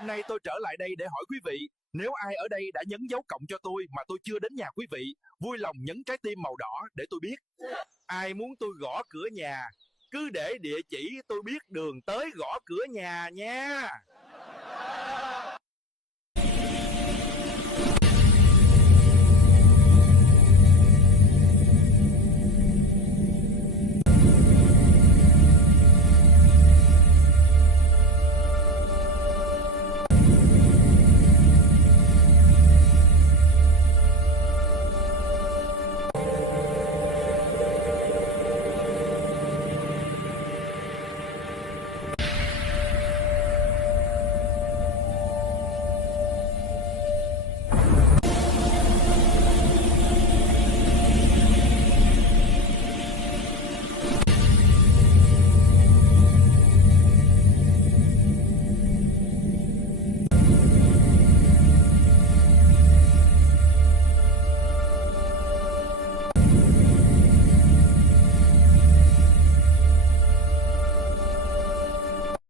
Hôm nay tôi trở lại đây để hỏi quý vị, nếu ai ở đây đã nhấn dấu cộng cho tôi mà tôi chưa đến nhà quý vị, vui lòng nhấn trái tim màu đỏ để tôi biết. Ai muốn tôi gõ cửa nhà, cứ để địa chỉ tôi biết đường tới gõ cửa nhà nha.